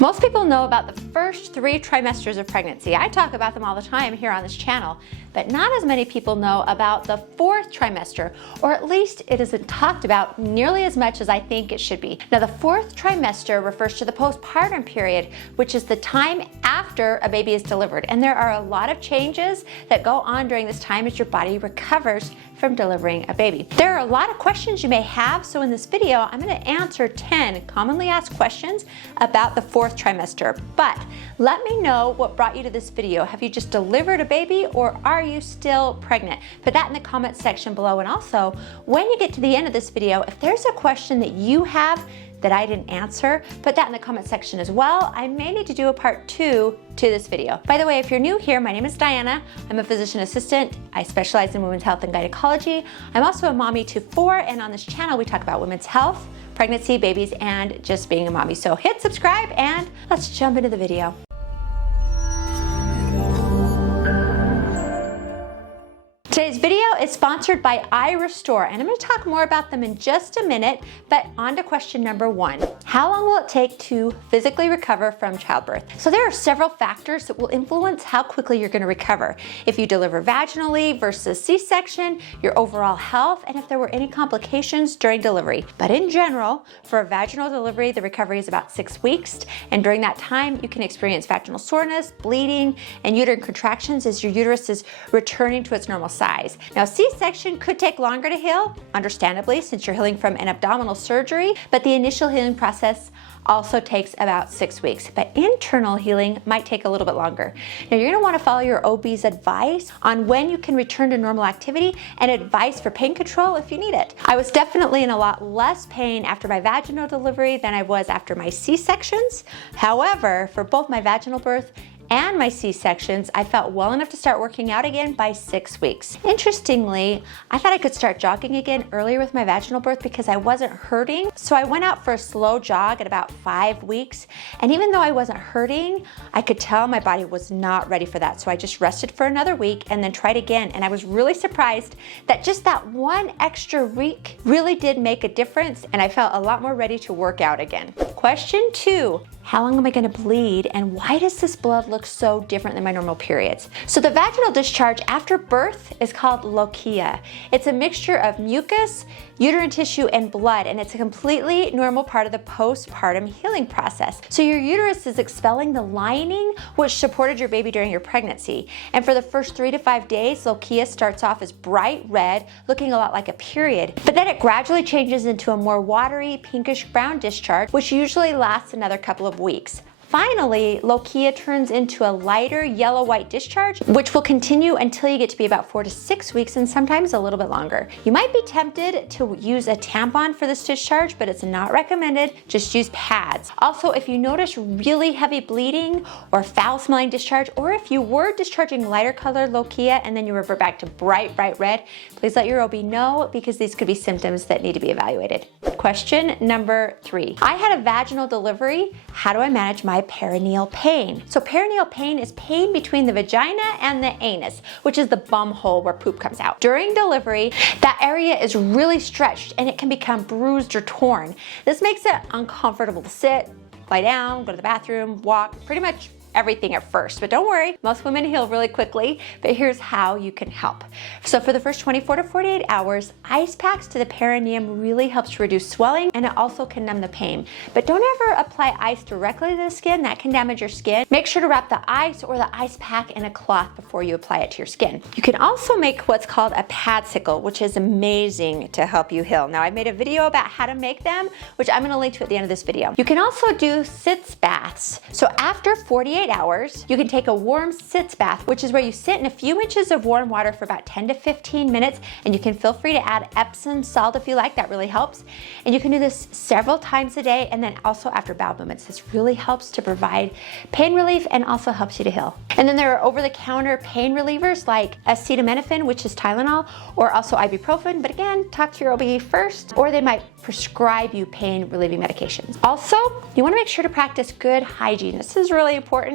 Most people know about the first 3 trimesters of pregnancy. I talk about them all the time here on this channel, but not as many people know about the 4th trimester, or at least it isn't talked about nearly as much as I think it should be. Now, the 4th trimester refers to the postpartum period, which is the time after a baby is delivered. And there are a lot of changes that go on during this time as your body recovers from delivering a baby. There are a lot of questions you may have, so in this video, I'm going to answer 10 commonly asked questions about the 4th trimester. But let me know what brought you to this video. Have you just delivered a baby, or are you still pregnant? Put that in the comment section below. And also, when you get to the end of this video, if there's a question that you have that I didn't answer, put that in the comment section as well. I may need to do a part 2 to this video. By the way, if you're new here, my name is Diana. I'm a physician assistant. I specialize in women's health and gynecology. I'm also a mommy to 4, and on this channel, we talk about women's health, pregnancy, babies, and just being a mommy. So hit subscribe and let's jump into the video. Today's video is sponsored by iRestore, and I'm going to talk more about them in just a minute, but on to question number 1. How long will it take to physically recover from childbirth? So there are several factors that will influence how quickly you're going to recover. If you deliver vaginally versus C-section, your overall health, and if there were any complications during delivery. But in general, for a vaginal delivery, the recovery is about 6 weeks, and during that time, you can experience vaginal soreness, bleeding, and uterine contractions as your uterus is returning to its normal size. Now, C-section could take longer to heal, understandably, since you're healing from an abdominal surgery, but the initial healing process also takes about 6 weeks, but internal healing might take a little bit longer. Now, you're going to want to follow your OB's advice on when you can return to normal activity and advice for pain control if you need it. I was definitely in a lot less pain after my vaginal delivery than I was after my C-sections. However, for both my vaginal birth and my C-sections, I felt well enough to start working out again by 6 weeks. Interestingly, I thought I could start jogging again earlier with my vaginal birth because I wasn't hurting. So I went out for a slow jog at about 5 weeks. And even though I wasn't hurting, I could tell my body was not ready for that. So I just rested for another week and then tried again. And I was really surprised that just that 1 extra week really did make a difference. And I felt a lot more ready to work out again. Question 2. How long am I going to bleed, and why does this blood look so different than my normal periods? So the vaginal discharge after birth is called lochia. It's a mixture of mucus, uterine tissue, and blood, and it's a completely normal part of the postpartum healing process. So your uterus is expelling the lining which supported your baby during your pregnancy. And for the first 3 to 5 days, lochia starts off as bright red, looking a lot like a period. But then it gradually changes into a more watery, pinkish brown discharge, which usually lasts another couple of weeks. Finally, lochia turns into a lighter yellow-white discharge, which will continue until you get to be about 4 to 6 weeks, and sometimes a little bit longer. You might be tempted to use a tampon for this discharge, but it's not recommended. Just use pads. Also, if you notice really heavy bleeding or foul-smelling discharge, or if you were discharging lighter colored lochia and then you revert back to bright red, please let your OB know, because these could be symptoms that need to be evaluated. Question number 3. I had a vaginal delivery. How do I manage my perineal pain? So perineal pain is pain between the vagina and the anus, which is the bum hole where poop comes out. During delivery, that area is really stretched and it can become bruised or torn. This makes it uncomfortable to sit, lie down, go to the bathroom, walk, pretty much everything at first. But don't worry, most women heal really quickly, but here's how you can help. So for the first 24 to 48 hours, ice packs to the perineum really helps to reduce swelling, and it also can numb the pain. But don't ever apply ice directly to the skin. That can damage your skin. Make sure to wrap the ice or the ice pack in a cloth before you apply it to your skin. You can also make what's called a padsicle, which is amazing to help you heal. Now, I've made a video about how to make them, which I'm gonna link to at the end of this video. You can also do sitz baths. So after 48 hours, you can take a warm sitz bath, which is where you sit in a few inches of warm water for about 10 to 15 minutes, and you can feel free to add Epsom salt if you like. That really helps. And you can do this several times a day, and then also after bowel movements. This really helps to provide pain relief and also helps you to heal. And then there are over-the-counter pain relievers like acetaminophen, which is Tylenol, or also ibuprofen. But again, talk to your OB first, or they might prescribe you pain relieving medications. Also, you want to make sure to practice good hygiene. This is really important.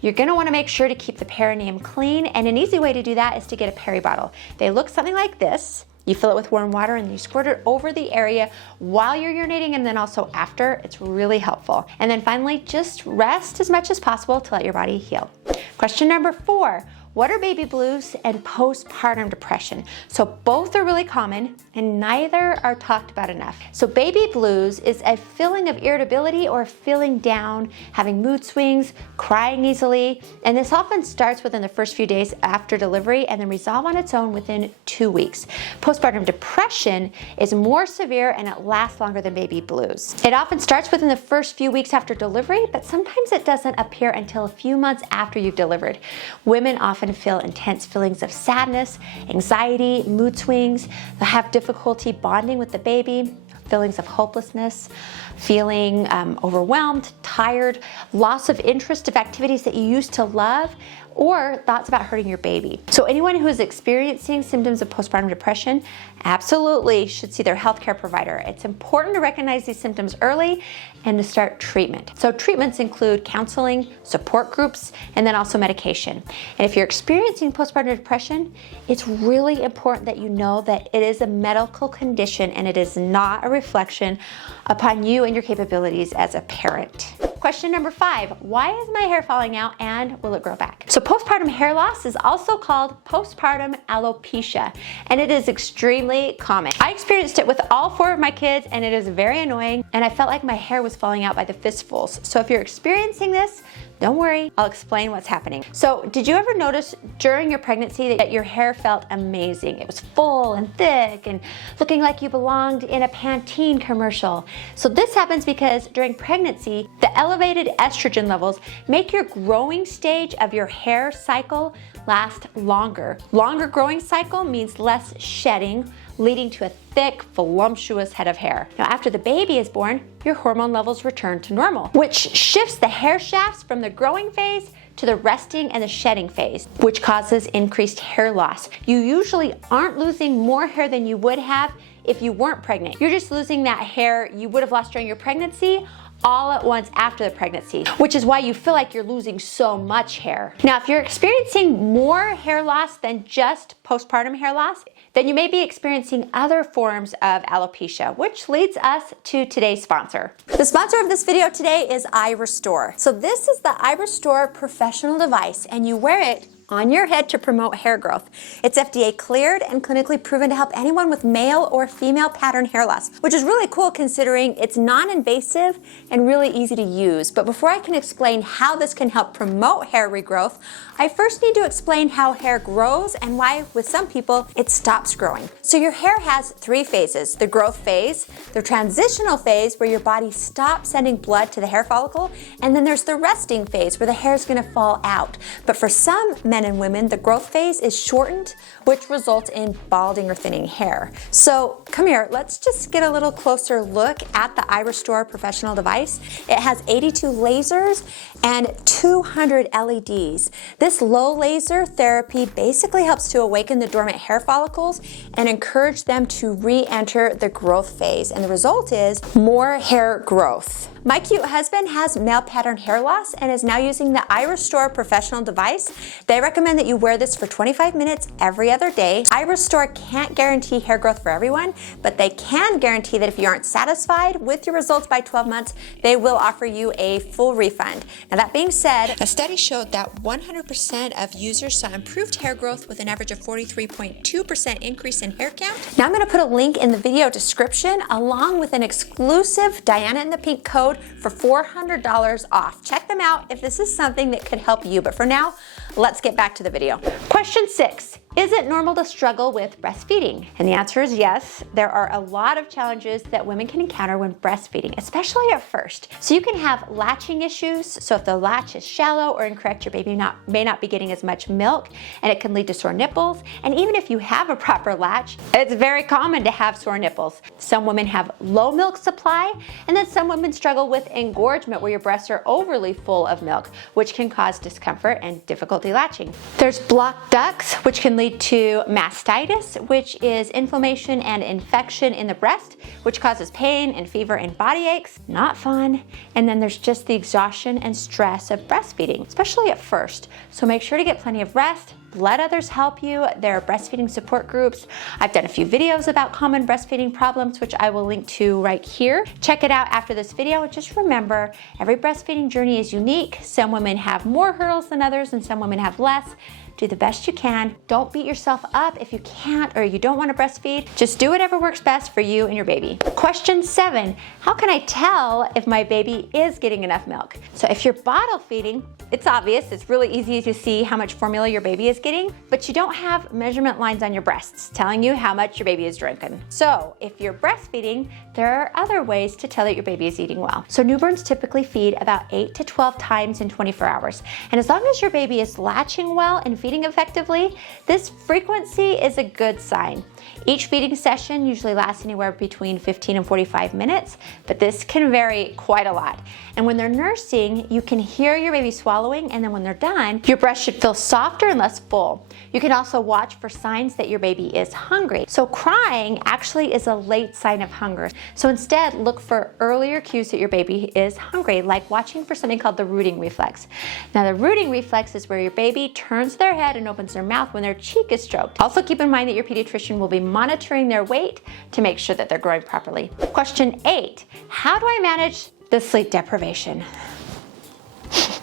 You're going to want to make sure to keep the perineum clean, and an easy way to do that is to get a peri bottle. They look something like this. You fill it with warm water and you squirt it over the area while you're urinating and then also after. It's really helpful. And then finally, just rest as much as possible to let your body heal. Question number 4. What are baby blues and postpartum depression? So both are really common and neither are talked about enough. So baby blues is a feeling of irritability or feeling down, having mood swings, crying easily, and this often starts within the first few days after delivery and then resolve on its own within 2 weeks. Postpartum depression is more severe and it lasts longer than baby blues. It often starts within the first few weeks after delivery, but sometimes it doesn't appear until a few months after you've delivered. Women often feel intense feelings of sadness, anxiety, mood swings. They'll have difficulty bonding with the baby, feelings of hopelessness, feeling overwhelmed, tired, loss of interest of activities that you used to love, or thoughts about hurting your baby. So anyone who is experiencing symptoms of postpartum depression absolutely should see their healthcare provider. It's important to recognize these symptoms early and to start treatment. So treatments include counseling, support groups, and then also medication. And if you're experiencing postpartum depression, it's really important that you know that it is a medical condition and it is not a reflection upon you and your capabilities as a parent. Question number 5, why is my hair falling out and will it grow back? So postpartum hair loss is also called postpartum alopecia, and it is extremely common. I experienced it with all 4 of my kids and it is very annoying, and I felt like my hair was falling out by the fistfuls. So if you're experiencing this, don't worry, I'll explain what's happening. So did you ever notice during your pregnancy that your hair felt amazing? It was full and thick and looking like you belonged in a Pantene commercial. So this happens because during pregnancy, the elevated estrogen levels make your growing stage of your hair cycle last longer. Longer growing cycle means less shedding, leading to a thick, voluptuous head of hair. Now, after the baby is born, your hormone levels return to normal, which shifts the hair shafts from the growing phase to the resting and the shedding phase, which causes increased hair loss. You usually aren't losing more hair than you would have if you weren't pregnant. You're just losing that hair you would have lost during your pregnancy all at once after the pregnancy, which is why you feel like you're losing so much hair. Now, if you're experiencing more hair loss than just postpartum hair loss, then you may be experiencing other forms of alopecia, which leads us to today's sponsor. The sponsor of this video today is iRestore. So this is the iRestore professional device, and you wear it on your head to promote hair growth. It's FDA cleared and clinically proven to help anyone with male or female pattern hair loss, which is really cool considering it's non-invasive and really easy to use. But before I can explain how this can help promote hair regrowth, I first need to explain how hair grows and why with some people it stops growing. So your hair has 3 phases: the growth phase, the transitional phase where your body stops sending blood to the hair follicle, and then there's the resting phase where the hair is going to fall out. But for some men and women, the growth phase is shortened, which results in balding or thinning hair. So come here, let's just get a little closer look at the iRestore professional device. It has 82 lasers and 200 LEDs. This low laser therapy basically helps to awaken the dormant hair follicles and encourage them to re-enter the growth phase. And the result is more hair growth. My cute husband has male pattern hair loss and is now using the iRestore professional device. They recommend that you wear this for 25 minutes every other day. iRestore can't guarantee hair growth for everyone, but they can guarantee that if you aren't satisfied with your results by 12 months, they will offer you a full refund. Now that being said, a study showed that 100% of users saw improved hair growth with an average of 43.2% increase in hair count. Now I'm going to put a link in the video description along with an exclusive Diana in the Pink code for $400 off. Check them out if this is something that could help you. But for now, let's get back to the video. Question 6. Is it normal to struggle with breastfeeding? And the answer is yes. There are a lot of challenges that women can encounter when breastfeeding, especially at first. So you can have latching issues. So if the latch is shallow or incorrect, your baby may not be getting as much milk, and it can lead to sore nipples. And even if you have a proper latch, it's very common to have sore nipples. Some women have low milk supply, and then some women struggle with engorgement where your breasts are overly full of milk, which can cause discomfort and difficulty latching. There's blocked ducts, which can lead to mastitis, which is inflammation and infection in the breast, which causes pain and fever and body aches. Not fun. And then there's just the exhaustion and stress of breastfeeding, especially at first. So make sure to get plenty of rest, let others help you. There are breastfeeding support groups. I've done a few videos about common breastfeeding problems, which I will link to right here. Check it out after this video. Just remember, every breastfeeding journey is unique. Some women have more hurdles than others and some women have less. Do the best you can. Don't beat yourself up if you can't or you don't want to breastfeed. Just do whatever works best for you and your baby. Question 7, how can I tell if my baby is getting enough milk? So if you're bottle feeding, it's obvious. It's really easy to see how much formula your baby is getting, but you don't have measurement lines on your breasts telling you how much your baby is drinking. So if you're breastfeeding, there are other ways to tell that your baby is eating well. So newborns typically feed about 8 to 12 times in 24 hours. And as long as your baby is latching well and feeding effectively, this frequency is a good sign. Each feeding session usually lasts anywhere between 15 and 45 minutes, but this can vary quite a lot. And when they're nursing, you can hear your baby swallowing, and then when they're done, your breast should feel softer and less full. You can also watch for signs that your baby is hungry. So crying actually is a late sign of hunger. So instead, look for earlier cues that your baby is hungry, like watching for something called the rooting reflex. Now, the rooting reflex is where your baby turns their head and opens their mouth when their cheek is stroked. Also keep in mind that your pediatrician will be monitoring their weight to make sure that they're growing properly. Question 8, how do I manage the sleep deprivation?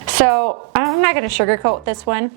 So I'm not going to sugarcoat this one.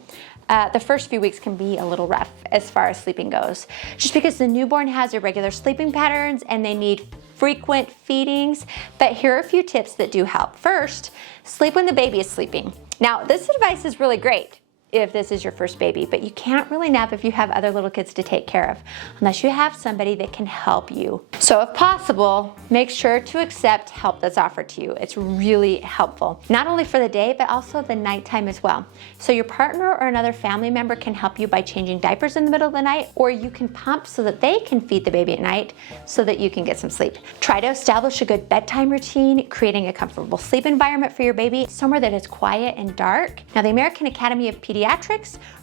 The first few weeks can be a little rough as far as sleeping goes, just because the newborn has irregular sleeping patterns and they need frequent feedings. But here are a few tips that do help. First, sleep when the baby is sleeping. Now, this advice is really great if this is your first baby, but you can't really nap if you have other little kids to take care of, unless you have somebody that can help you. So if possible, make sure to accept help that's offered to you. It's really helpful, not only for the day, but also the nighttime as well. So your partner or another family member can help you by changing diapers in the middle of the night, or you can pump so that they can feed the baby at night so that you can get some sleep. Try to establish a good bedtime routine, creating a comfortable sleep environment for your baby, somewhere that is quiet and dark. Now, the American Academy of Pediatrics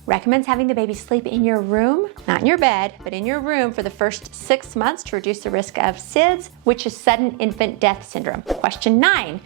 recommends having the baby sleep in your room, not in your bed, but in your room for the first 6 months to reduce the risk of SIDS, which is sudden infant death syndrome. Question 9.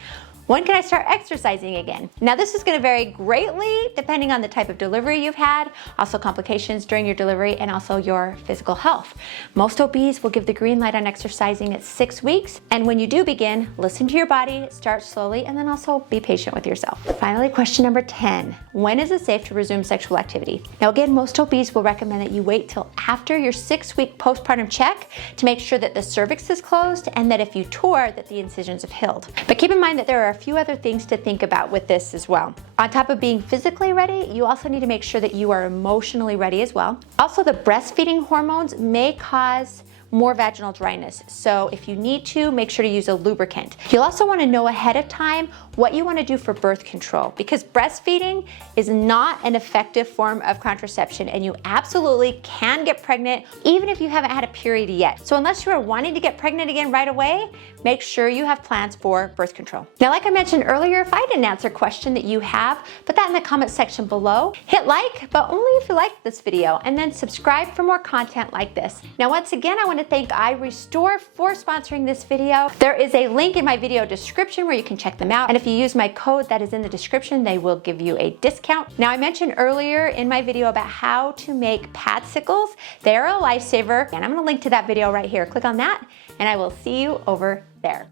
When can I start exercising again? Now, this is going to vary greatly depending on the type of delivery you've had, also complications during your delivery, and also your physical health. Most OBs will give the green light on exercising at 6 weeks. And when you do begin, listen to your body, start slowly, and then also be patient with yourself. Finally, question number 10. When is it safe to resume sexual activity? Now, again, most OBs will recommend that you wait till after your 6-week postpartum check to make sure that the cervix is closed and that if you tore, that the incisions have healed. But keep in mind that there are a few other things to think about with this as well. On top of being physically ready, you also need to make sure that you are emotionally ready as well. Also, the breastfeeding hormones may cause more vaginal dryness. So if you need to, make sure to use a lubricant. You'll also want to know ahead of time what you want to do for birth control, because breastfeeding is not an effective form of contraception and you absolutely can get pregnant even if you haven't had a period yet. So unless you are wanting to get pregnant again right away, make sure you have plans for birth control. Now, like I mentioned earlier, if I didn't answer a question that you have, put that in the comment section below. Hit like, but only if you liked this video, and then subscribe for more content like this. Now, once again, I want to thank iRestore for sponsoring this video. There is a link in my video description where you can check them out. And if you use my code that is in the description, they will give you a discount. Now, I mentioned earlier in my video about how to make padsicles. They're a lifesaver, and I'm going to link to that video right here. Click on that, and I will see you over there.